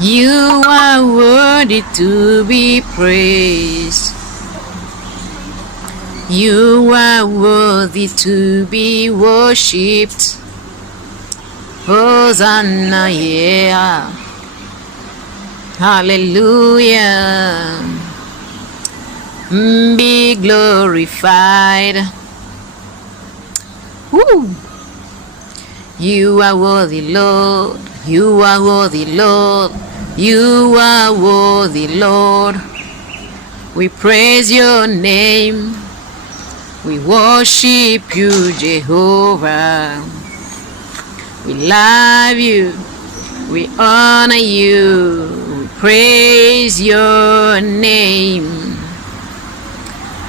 You are worthy to be praised. You are worthy to be worshipped. Hosanna, yeah. Hallelujah. Be glorified. Woo. You are worthy, Lord. You are worthy, Lord. You are worthy, Lord. We praise your name. We worship you, Jehovah. We love you. We honor you. We praise your name.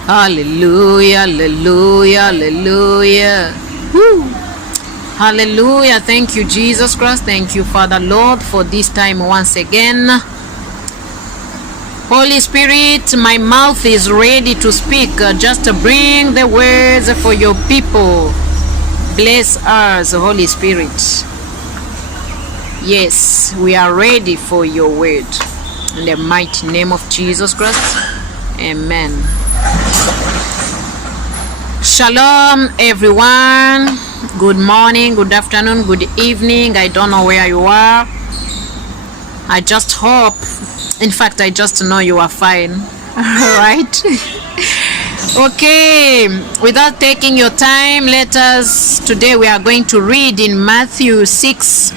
Hallelujah, hallelujah, hallelujah. Woo. Hallelujah. Thank you, Jesus Christ. Thank you, Father Lord, for this time once again. Holy Spirit, my mouth is ready to speak. Just bring the words for your people. Bless us, Holy Spirit. Yes, we are ready for your word. In the mighty name of Jesus Christ. Amen. Shalom, everyone. Good morning, good afternoon, good evening. I don't know where you are. I just hope, in fact, I just know you are fine. All right. Okay, without taking your time, today we are going to read in Matthew 6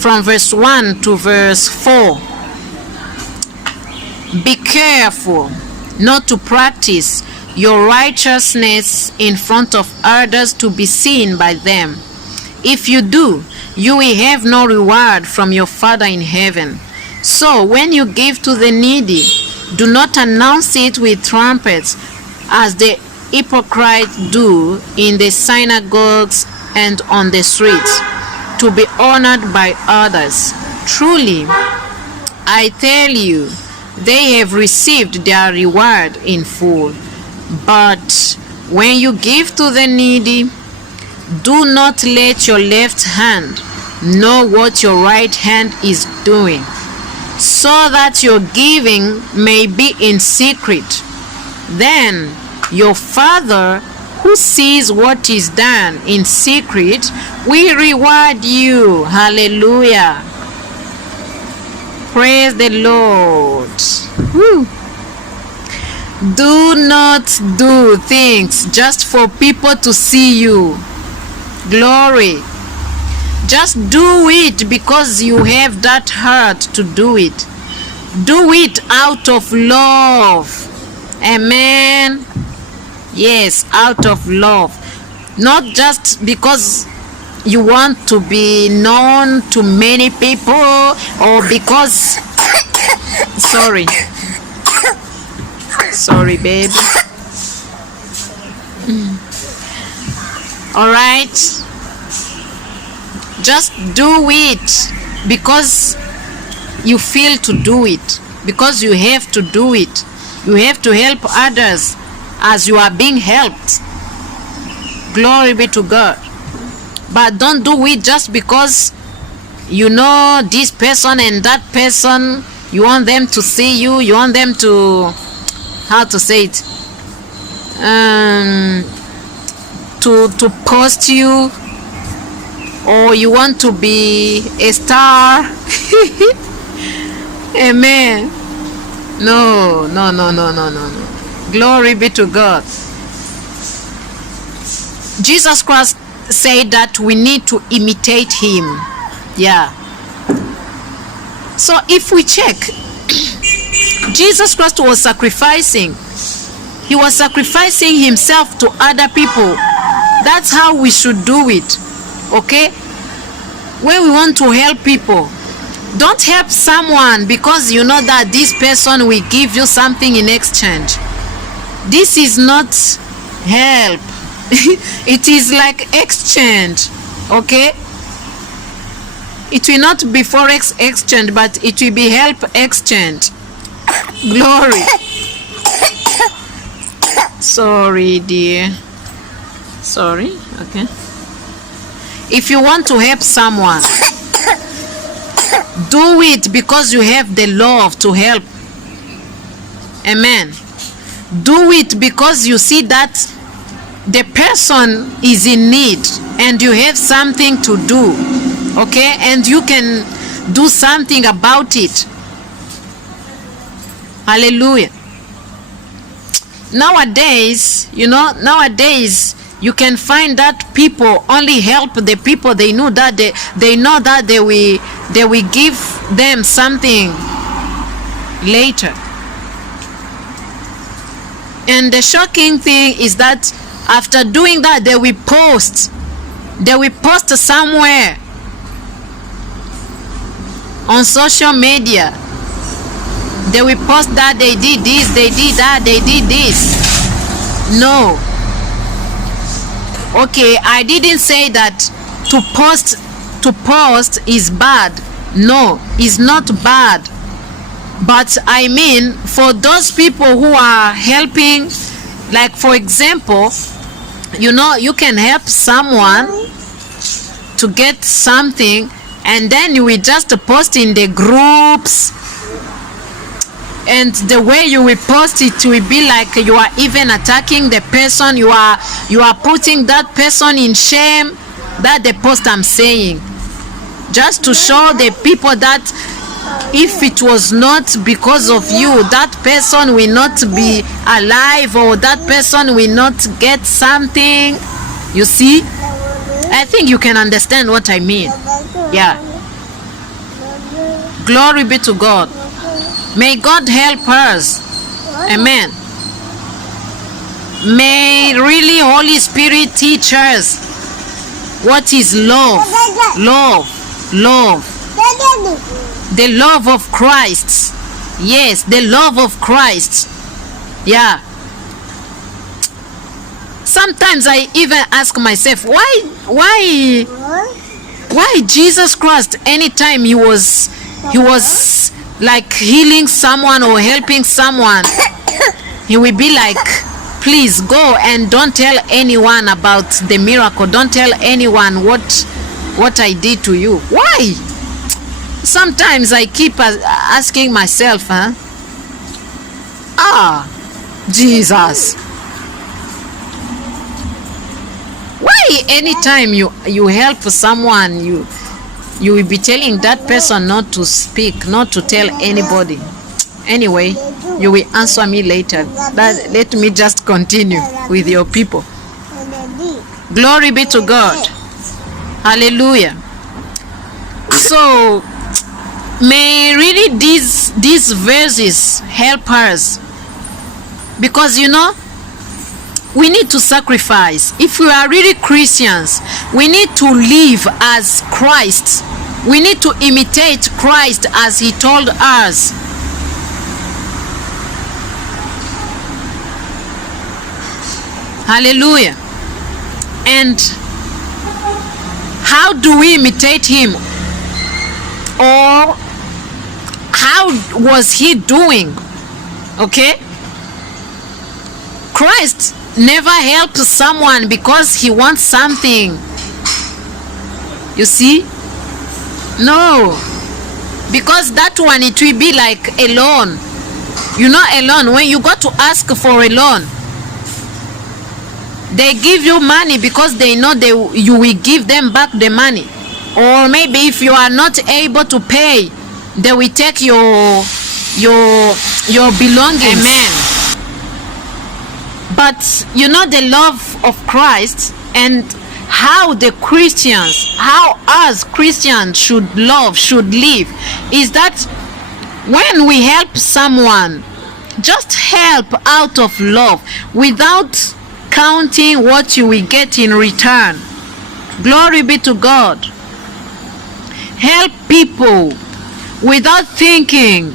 from verse 1 to verse 4. Be careful not to practice your righteousness in front of others to be seen by them. If you do, you will have no reward from your Father in heaven. So when you give to the needy, do not announce it with trumpets, as the hypocrites do in the synagogues and on the streets, to be honored by others. Truly, I tell you, they have received their reward in full. But when you give to the needy, do not let your left hand know what your right hand is doing, so that your giving may be in secret. Then your Father, who sees what is done in secret, will reward you. Hallelujah. Praise the Lord. Woo. Do not do things just for people to see you. Glory. Just do it because you have that heart to do it. Do it out of love. Amen. Yes, out of love. Not just because you want to be known to many people, or because sorry baby. All right, just do it because you feel to do it, because you have to do it. You have to help others as you are being helped. Glory be to God. But don't do it just because you know this person and that person. You want them to see you. You want them to, how to say it, to post you, or you want to be a star. Amen. No. Glory be to God. Jesus Christ said that we need to imitate him. Yeah. So if we check, Jesus Christ was sacrificing. He was sacrificing himself to other people. That's how we should do it. Okay? When we want to help people, don't help someone because you know that this person will give you something in exchange. This is not help. It is like exchange. Okay? It will not be forex exchange, but it will be help exchange. Glory. Sorry, dear. Sorry. Okay. If you want to help someone, Do it because you have the love to help. Amen. Do it because you see that the person is in need and you have something to do, okay, and you can do something about it. Hallelujah. Nowadays you can find that people only help the people they know that they know that they will give them something later. And the shocking thing is that after doing that, they will post somewhere on social media. They will post that they did this, they did that, they did this. No. Okay, I didn't say that to post is bad. No, it's not bad. But I mean, for those people who are helping, like for example, you can help someone to get something, and then you will just post in the groups, and the way you will post it will be like you are even attacking the person. You are putting that person in shame. That the post I'm saying, just to show the people that if it was not because of you, that person will not be alive, or that person will not get something. You see, I think you can understand what I mean. Yeah. Glory be to God. May God help us. Amen. May really Holy Spirit teach us what is love. Love. The love of Christ. Yes, the love of Christ. Yeah. Sometimes I even ask myself, why Jesus Christ, anytime he was like healing someone or helping someone, he will be like, please go and don't tell anyone about the miracle. Don't tell anyone what I did to you. Why? Sometimes I keep asking myself, Jesus, why anytime you help someone, you will be telling that person not to speak, not to tell anybody? Anyway, you will answer me later. Let me just continue with your people. Glory be to God. Hallelujah. So may really these verses help us, because we need to sacrifice. If we are really Christians, we need to live as Christ. We need to imitate Christ as he told us. Hallelujah. And how do we imitate him? Or how was he doing? Okay? Christ never helped someone because he wants something. You see? No. Because that one, it will be like a loan. A loan. When you go to ask for a loan, they give you money because they know you will give them back the money. Or maybe if you are not able to pay, they will take your belongings. Amen. But the love of Christ, and how us Christians should live, is that when we help someone, just help out of love without counting what you will get in return. Glory be to God. Help people without thinking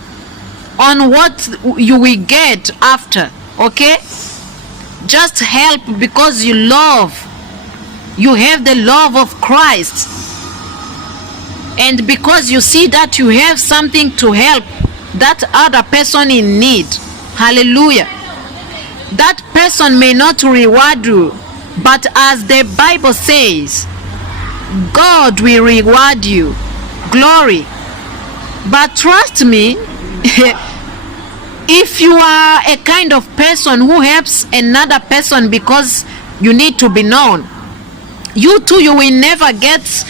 on what you will get after. Okay? Just help because you love. You have the love of Christ. And because you see that you have something to help that other person in need. Hallelujah. That person may not reward you, but as the Bible says, God will reward you. Glory. But trust me, if you are a kind of person who helps another person because you need to be known, you too, you will never get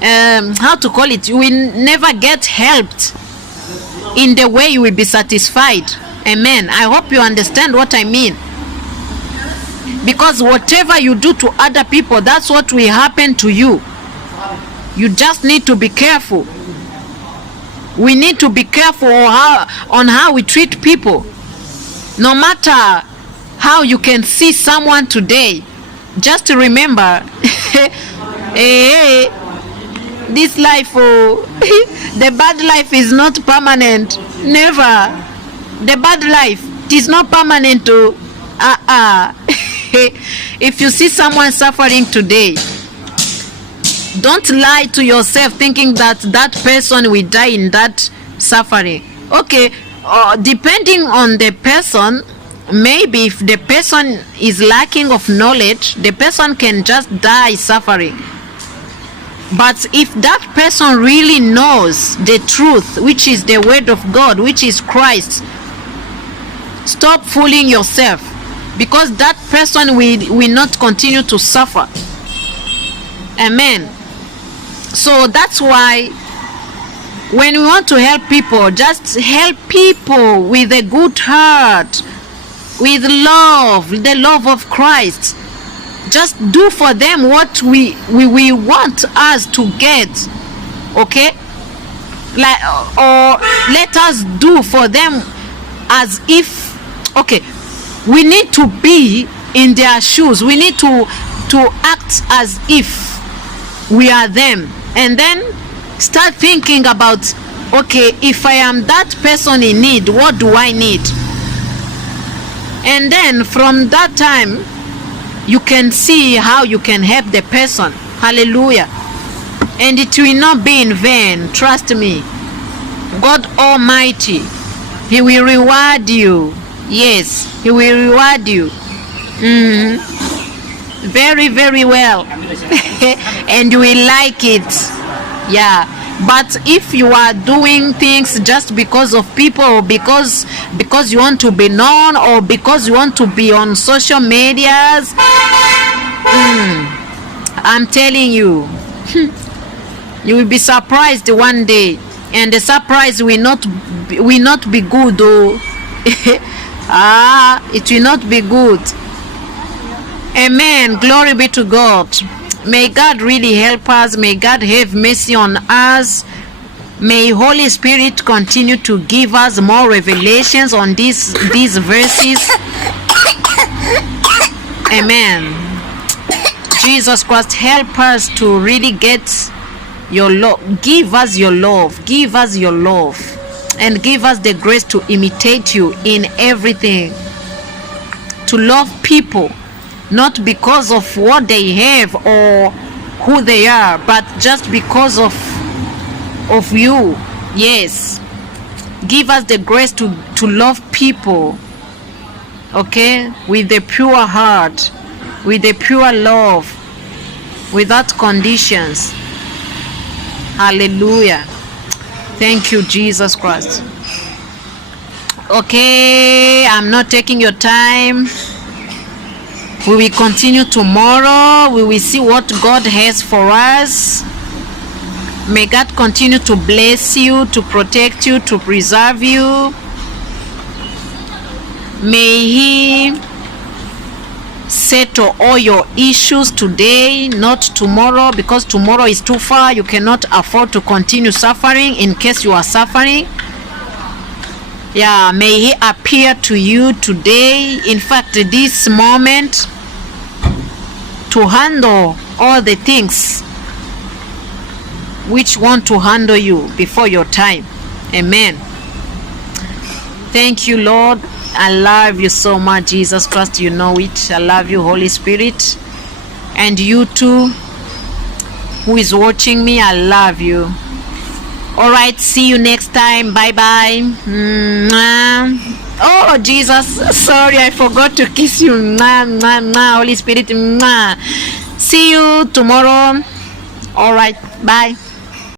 you will never get helped in the way you will be satisfied. Amen. I hope you understand what I mean. Because whatever you do to other people, that's what will happen to you. You just need to be careful. We need to be careful on how we treat people. No matter how you can see someone today, just remember, hey, this life, the bad life is not permanent. Never. The bad life, it is not permanent. If you see someone suffering today, don't lie to yourself thinking that that person will die in that suffering. Okay, depending on the person, maybe if the person is lacking of knowledge, the person can just die suffering. But if that person really knows the truth, which is the word of God, which is Christ, stop fooling yourself, because that person will not continue to suffer. Amen. So that's why when we want to help people, just help people with a good heart, with love, the love of Christ. Just do for them what we want us to get. Okay? Or let us do for them as if, okay, we need to be in their shoes. We need to act as if we are them. And then start thinking about, okay, if I am that person in need, what do I need? And then from that time, you can see how you can help the person. Hallelujah. And it will not be in vain. Trust me. God Almighty, He will reward you. Yes, He will reward you. Very, very well. And you will like it. Yeah. But if you are doing things just because of people, or because you want to be known, or because you want to be on social medias, I'm telling you, you will be surprised one day, and the surprise will not be good, though. It will not be good. Amen. Glory be to God. May God really help us. May God have mercy on us. May Holy Spirit continue to give us more revelations on these verses. Amen. Jesus Christ, help us to really get your love. Give us your love. Give us your love. And give us the grace to imitate you in everything. To love people, not because of what they have or who they are, but just because of you. Yes. Give us the grace to love people. Okay? With the pure heart, with the pure love, without conditions. Hallelujah. Thank you, Jesus Christ. Okay, I'm not taking your time. We will continue tomorrow. We will see what God has for us. May God continue to bless you, to protect you, to preserve you. May He settle all your issues today, not tomorrow, because tomorrow is too far. You cannot afford to continue suffering in case you are suffering. Yeah, may He appear to you today, in fact, this moment, to handle all the things which want to handle you before your time. Amen. Thank you, Lord. I love you so much, Jesus Christ. You know it. I love you, Holy Spirit. And you too, who is watching me, I love you. Alright, see you next time. Bye bye. Oh, Jesus. Sorry, I forgot to kiss you. Holy Spirit. See you tomorrow. Alright, bye.